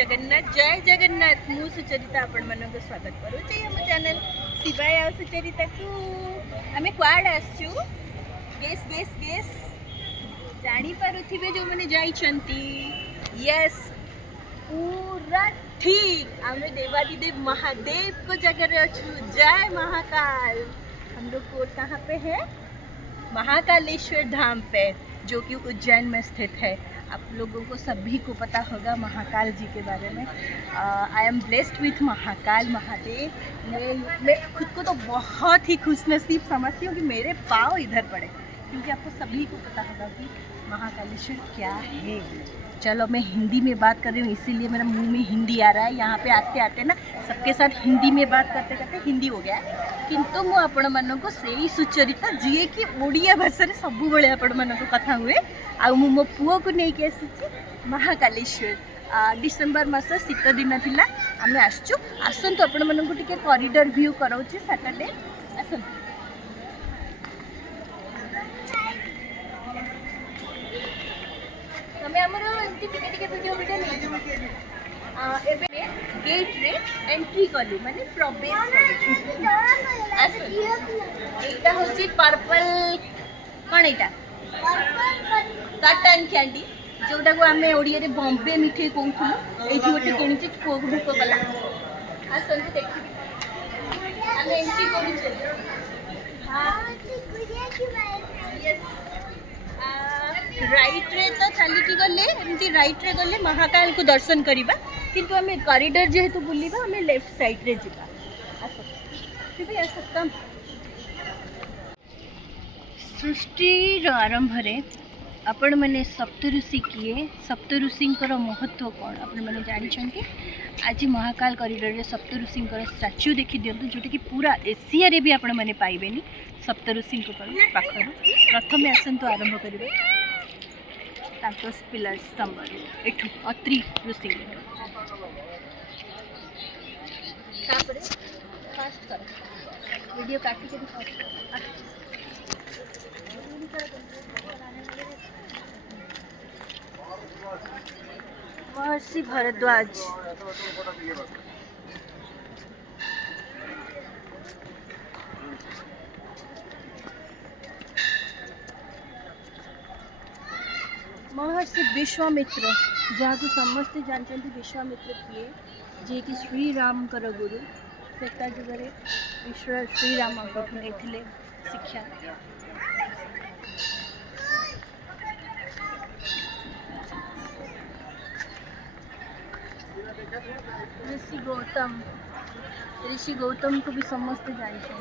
जगन्नाथ जय जगन्नाथ मु सुचरिता आपण मन स्वागत करुचे हम चैनल शिवाय आ सुचरिता को आमे क्वाड आसचु गेस गेस गेस जानी पारुथिबे जो माने जाइछंती यस पूरा ठीक आमे देवादिदेव महादेव को जगह अछु जय महाकाल। हम लोग को कहाँ पे है महाकालेश्वर धाम पे जो कि उज्जैन में स्थित है। आप लोगों को सभी को पता होगा महाकाल जी के बारे में। I am blessed with Mahakal Mahadev. मैं खुद को तो बहुत ही खुशनसीब समझती हूँ कि मेरे पाँव इधर पड़े, क्योंकि आपको सभी को पता होगा कि महाकालेश्वर क्या है। चलो मैं हिंदी में बात कर रही हूँ, इसीलिए मेरा मुंह में हिंदी आ रहा है। यहाँ पे आते आते ना सबके साथ हिंदी में बात करते करते हिंदी हो गया है। किंतु मु आपण मन को से सुचरिता जी कि ओडिया भाषा रे सब बेले आपण मन को कथा हुए। आ मु मो पुओ को नहीं के आसी महाकालेश्वर डिसेम्बर मास शीत दिन थिला आमे आसचु। आसंतु आपण मन को टिके कॉरिडोर व्यू कराउची सैटरडे आसंतु। तमे हमर एंटी टिके वीडियो एबे गेट रे एंट्री कलु माने प्रवेश कलु। एटा होची पर्पल कोन एटा कटन कैंडी जोटा को आमे ओडिया रे बॉम्बे मिठे कहथुनु। एठी गोटे किनिचे भोक भोक कला आसंतु देखि आमे एंट्री करू छे। हां राइट रे तो चली की गले एमती राइट रे गले महाकाल को दर्शन करिबा, किंतु हमें कॉरिडोर जेहेतु बुलिबा हमें लेफ्ट साइड रे जिबा। आसो ठीक है सकम सृष्टि आरंभ रे आपण मैंने सप्तऋषि किए सप्तऋषि महत्व कौन आपण मैंने जानी। आज महाकाल कॉरिडोर रे सप्तऋषि स्टाच्यू देखी दिंतु जोटा कि पूरा एशिया रे भी आपण मैंने पाइबेनी सप्तऋषि पाखर। प्रथम आसतु आरंभ करेंगे पिलर स्तंभ एठू अत्रि ऋषि फास्ट कर वीडियो काटी के महर्षि भारद्वाज महर्षि विश्वामित्र जहाँ को समस्ते जानते विश्वामित्र किए जे कि श्री राम कर गुरु सेता जुगरे ईश्वर श्री राम नहीं शिक्षा। ऋषि गौतम को भी समस्त जानते हैं।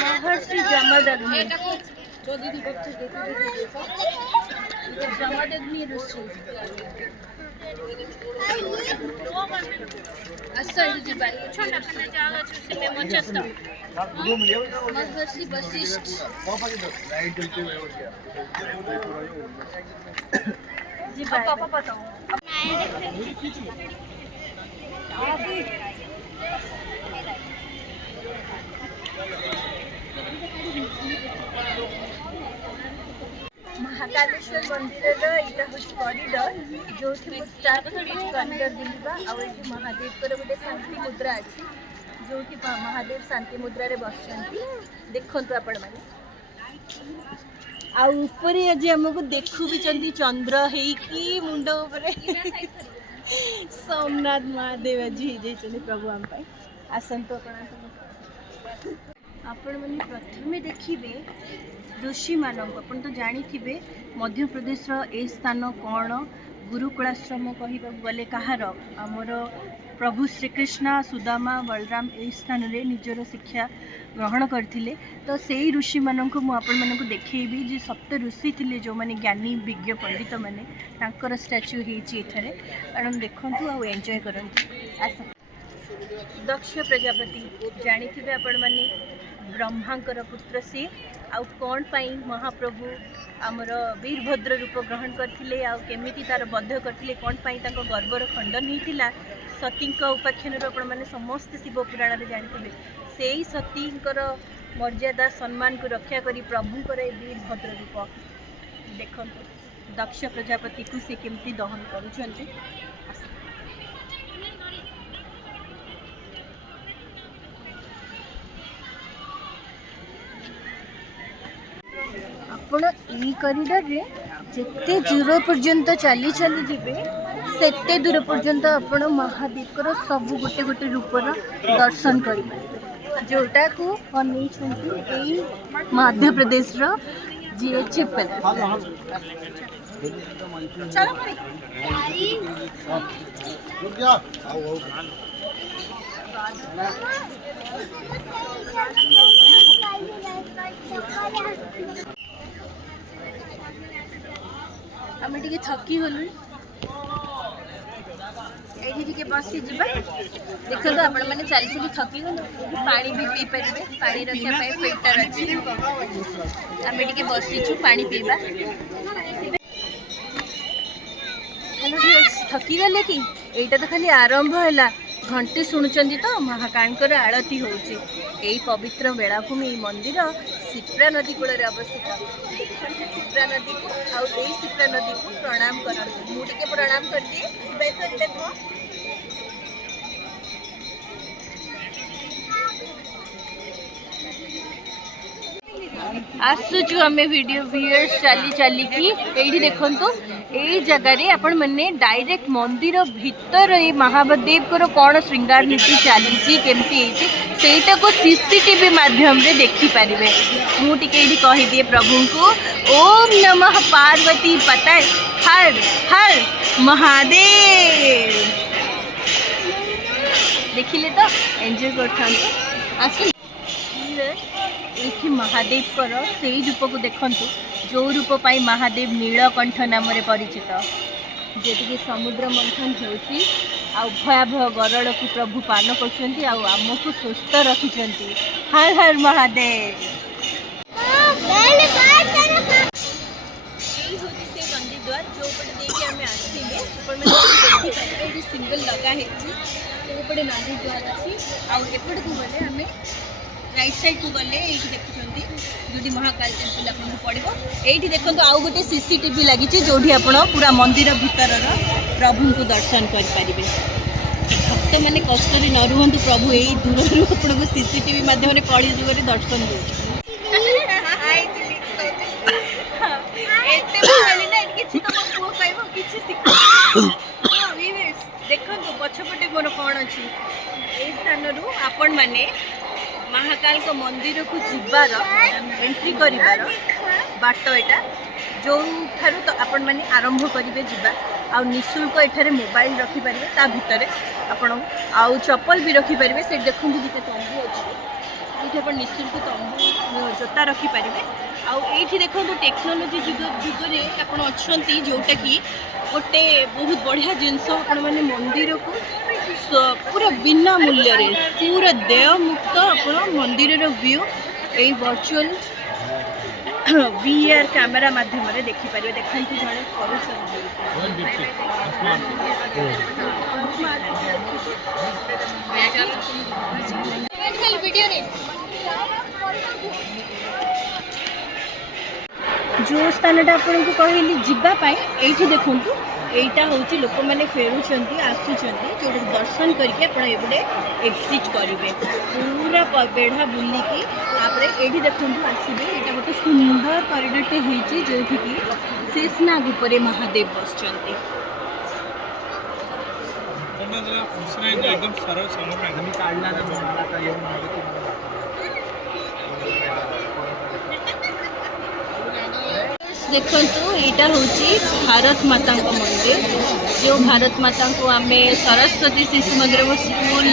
महर्षि जमदग्नि जमदग्नि ऋषि महर्षि वशिष्ठ जी पापा बताओ महाकालेश्वर मंदिर यहाँ हूँ कॉरिडोर जो स्टार्ट कॉरिडोर बुलवा आठ महादेव गोटे शांति मुद्रा अच्छी जो कि महादेव शांति मुद्रा रे बस देखु आपण मैंने आउपरे आज आमको देखु भी चंद्र है मुंड सोमनाथ महादेव आज हो प्रभु आम आसतु आपण मैंने प्रथम देखिए ऋषि मानक अपन तो जानी थे मध्य प्रदेश ए स्थान कौन गुरुकुलाश्रम कह गले कहार आमर प्रभु श्रीकृष्ण सुदामा बलराम ए स्थान रे निजर शिक्षा ग्रहण करथिले। तो से ऋषि मानक मुझे देखी जे सप्त ऋषि थे जो मैंने ज्ञानी विज्ञ पंडित मैंने तांकर स्टैच्यू होठारे कारण देखूँ आउ एंजॉय करती। दक्ष प्रजापति जानी थे आपण मैंने ब्रह्मांकर पुत्र सी आउ कौन पाई महाप्रभु आमर वीरभद्र रूप ग्रहण करथिले आ केमिति तार बध करथिले कोन पई तांको गर्भर खंडन हेतिला सतींक उपाख्यान आपण माने समस्त शिव पुराण रे जानिथिबे सेही सतींकर मर्यादा सम्मान को रक्षा करी प्रभुंकर वीरभद्र रूप देखंतु दक्ष प्रजापति को से केमती दहन करूछंती आपण ई कॉरिडोर रे जेते दूर पर्यंत चली चली जिबे सेते दूर पर्यंत आपण महादेव सब गोटे गोटे रूपर दर्शन करें जोटा को अनै मध्य प्रदेश रो जीएचए पैलेस चलो आम टे थकी गलु ये बसी जा देखो आपण मैंने चली चली थकी गलु पानी भी पी पारे पानी रखापी फिल्टर अच्छी आम टे बसीचु पानी पीवा थकी गले कि एटा तो खाली आरंभ है घंटे शुणुचंदी तो महाकांकर आरती होची यही पवित्र बेलाभूमि मंदिर शिप्रा नदी कूल अवस्थित शिप्रा नदी को आई शिप्रा नदी को प्रणाम करते मुझे प्रणाम कर दिए आसुचु आम वीडियो व्यूअर्स चली चली कि देखु यही जगार आपण मैंने डायरेक्ट मंदिर भितर ये महादेव को कौन श्रृंगार नीति चली केमती सेटा को सीसीटीवी माध्यम रे देखि पारिबे मुझे कहीदिए प्रभु को ओम नमः पार्वती पताय हर हर महादेव देखिले तो एंजॉय कर ये महादेव से रूप को देखु जो रूप पाई महादेव नीलकंठ नाम परिचित जी समुद्र मंथन होती भयावह गरड़ को प्रभु पान करमको सुस्थ रखिंट हर हर महादेव मंदिर द्वार जो पटे देखिए आम आसले सिंगल लगा होपटे मंदिर द्वार अच्छी आउट को गले आम राइट साइड को गले ये देखुं जो महाकाल टेम्पल आपको पड़ो ये देखो आउ गोटे सीसीटीवी लगी जो पूरा मंदिर भीतर प्रभु को दर्शन करें भक्त मैंने कष्ट न रुहतु प्रभु यही दूर आपको सीसीटीवी माध्यम कली जुगे दर्शन देखो पछपटे मोर कौन अच्छी यही स्थान आपण मैंने महाकाल को मंदिर को जीवार एंट्री करिवार बाट एटा जो ठारू तो आपण माने आरंभ करिवे जीवा आ निशुल्क एठारे मोबाइल रखि पारिबे ता भितरे आपण आ चप्पल भी रखि पारिबे से देखु दिते तंबू अछि एठी आपण निशुल्क तंबू जोता रखि पारिबे आ एठी देखु टेक्नोलॉजी जुग रे आपण अछंती जोटा कि गोटे बहुत बढ़िया जिनस आपण माने मंदिर को पूरा बिना मूल्य रे पूरा देय मुक्त आपण मंदिर रो व्यू ए वर्चुअल वीआर कैमरा माध्यम रे देखि पारिबे देखंतु जणे करूछन वीडियो रे जो स्थानटा आपन को कहली जिबा पाई एठी देखंतु एटा होची लोक माने फेरुचंती आसुचंती जो दर्शन करके आपण एबडे एग्जिट करिवे पूरा बेढ़ा बुलिकी आपरे एठी देखंतु आसीबे एटा गोटे सुंदर कॉरिडोरटे होईची जोठी की शेषनाग ऊपर महादेव बसचंती एकदम सरळ समोर आम्ही काढला ना दोनला तर येऊन देखो यहाँ हूँ भारत माता मंदिर जो भारत माता को आम सरस्वती शिशु मंदिर स्कूल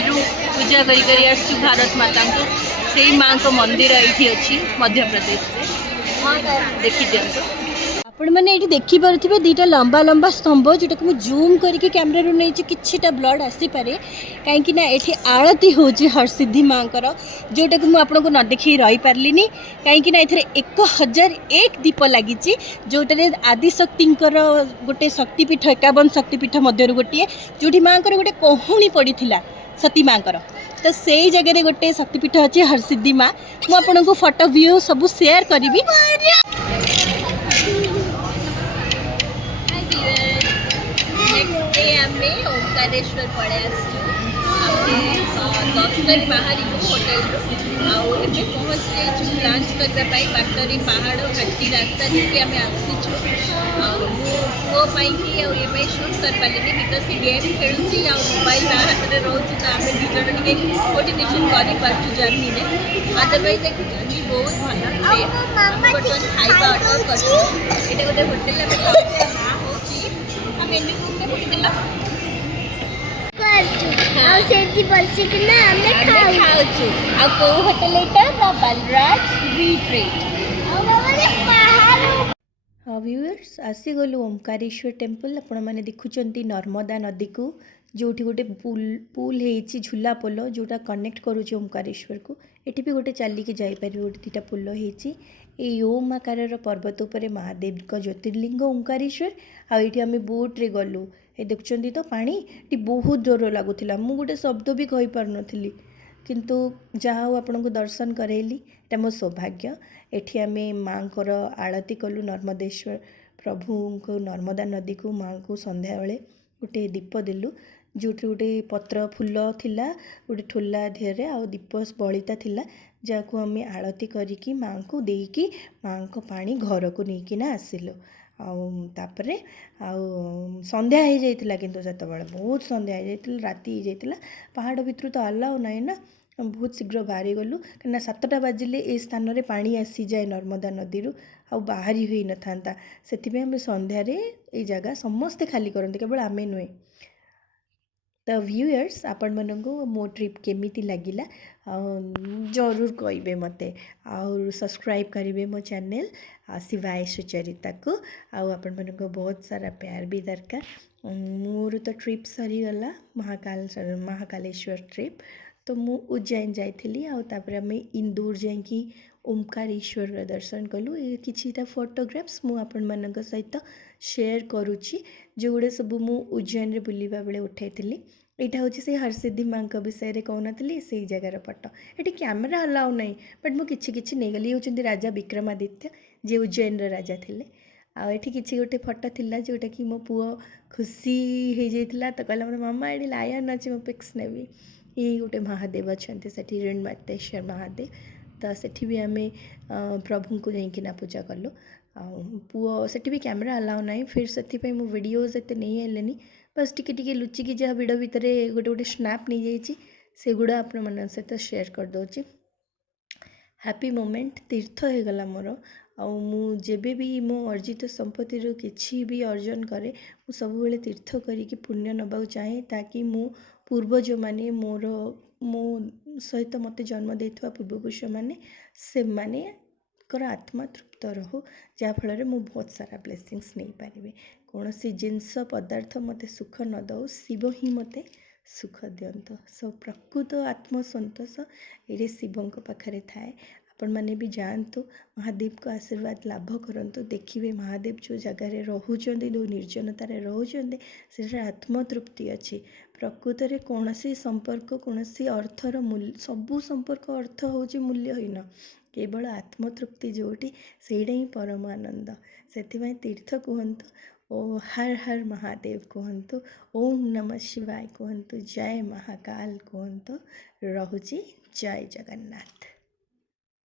पूजा कर भारत माता को से माँ को मंदिर ये अच्छी मध्य प्रदेश में देखी दिखाँ आपण मैंने ये देखिपे दुईटा लंबा लंबा स्तंभ जोटा कि जूम करके कैमेरा नहीं कि ब्लड आसीपे कहीं ये आरती हूँ हरसिद्धि माँ जोटा कि मुझे न देख रही पार्ली कहीं 1001 दीप लगी जोटे आदिशक्ति गोटे शक्तिपीठ 51 शक्तिपीठ मध्य गोटे जो माँ गोटे कहूणी पड़ी सती माँ तो से जगह गोटे शक्तिपीठ अच्छे हरसिद्धि माँ मुझे फोटो व्यू सब शेयर करी। नेक्स्ट डे आम ओंकारेश्वर पड़े दस बाहर होटेल आए पहुँच जाइए लंच करने बाटर पहाड़ घाटी रास्ता देखिए आम आसीचु पुओं शूट कर पारे बिकज सी गेम खेलुची आ मोबाइल हाथ में रोचे तो आम दिज टे कोर्डिनेशन कर जर्नी में अदरवाइज जर्नी बहुत भल बर्तमान खाଇବା ऑर्डर कर गोटे होटेल ना हो मेन्यू बुक में पकड़ व्यूअर्स आसीगलु ओंकारेश्वर टेम्पल आपण मैंने देखुं नर्मदा नदी को जो गोटे पुल है झूला पोल जोटा कनेक्ट करुच्चे ओंकारेश्वर को ये भी गोटे चलिकी जापर गोटे दुटा पुल हो ओम आकार पर्वत उपर महादेव का ज्योतिर्लिंग ओंकारेश्वर आम बोट्रे गलु ये देखुं तो पानी बहुत डर लगुला मु गोटे शब्द भी कही पार नी किंतु जहाँ आपन को दर्शन करेली एटा मो सौभाग्य एठी आमे माँ को आरती कलु नर्मदेश्वर प्रभु को नर्मदा नदी को माँ को संध्या बेले गोटे दीप देलु जो गोटे पत्र फूल थिला गोटे ठोला देहरे आ दीप बलिता थिला जहाँ आम आरती करिकी माँ को देकी माँ को पानी घर को लेकिन आसिलु तापरे संध्या हो जाइतिला किंतु सेतबेले बहुत संध्या हो जाइतिला राति हो जाइतिला पहाड़ भितर तो अलाउ नहीं ना बहुत शीघ्र बाहरी गलु कहीं 7टा बाजिले ए स्थान रे पानी आसी जाए नर्मदा नदी रु आ बाहरी हुई न था से आम संध्यारे ये जगह समस्ते खाली करते केवल आमे नुहे। तो व्यूअर्स आपण मानक मो ट्रिप केमिति लगिला जरूर कहिबे मते और सब्सक्राइब करिवे मो चैनल शिवाय सुचरिता को आपण मानक बहुत सारा प्यार भी दरकार। मोर तो ट्रिप सरीगला महाकालेश्वर ट्रिप तो मु उज्जैन जाइली आम इंदौर जाकि ओंकारेश्वर दर्शन कलु ये किछिटा फोटोग्राफ्स मु आपण मानक सहित शेयर करुच्ची जो गुड़े सब मु उज्जैन रे बुलिबा बेले उठाई यहाँ हूँ से हरसिद्धि माँ विषय में कहूनी से जगार फोटो ये कैमेरा अलाउ नहीं बट मुझे किसी नहीं गली हूँ राजा विक्रमादित्य जे उज्जैन राजा थे आठी किसी गोटे फोटो थिला जोटा कि मो पुओ खुशी हो जाता तो कहला मतलब मामा ये लायन अच्छे मो पिक्स नेबी ये गोटे महादेव अच्छा से ऋणमातेश्वर महादेव तो सेठी भी आम प्रभु को जाइकिना पूजा कलु पुओ सेठी भी कैमेरा अलाउ नहीं फिर से मो वीडियोज एत नहीं आइलेनी बस टिके लुचिकी जहाँ भिड़ भितर गोटे गोटे स्नाप नहीं जाइए से गुड़ा आपण मन सहित शेयर कर दूची हैप्पी मोमेंट तीर्थ हो गला मोर जेबे भी मो अर्जित संपत्ति किसी भी अर्जन करे मु सब बेले तीर्थ करिकी पुण्य नबाक चाहे ताकि मो पूर्वज माने मोर मो सहित मते जन्म देथिबा पूर्वपुरुष माने से माने कर आत्मा तृप्त रहू जहाँफल मु बहुत सारा ब्लेसिंग्स नहीं पारे कौन सी जिनस पदार्थ मत सुख न दो शिव ही मते सुख दिंत सो प्रकृत आत्मसंतोष ये शिवों पाखे थाए आपण मैंने भी जानतु महादेव को आशीर्वाद लाभ करंतु देखिए महादेव जो जगार रोचते जो निर्जनतार रोचते से आत्मतृप्ति अच्छी प्रकृत में कौन सी संपर्क कौन सी अर्थर मूल्य सबू संपर्क अर्थ हूँ मूल्यहीन केवल आत्मतृप्ति जोटी से ही परम आनंद से तीर्थ कहतु ओ हर हर महादेव कहतु ओम नमः शिवाय कहतु जय महाकाल कहतु रहुची जय जगन्नाथ।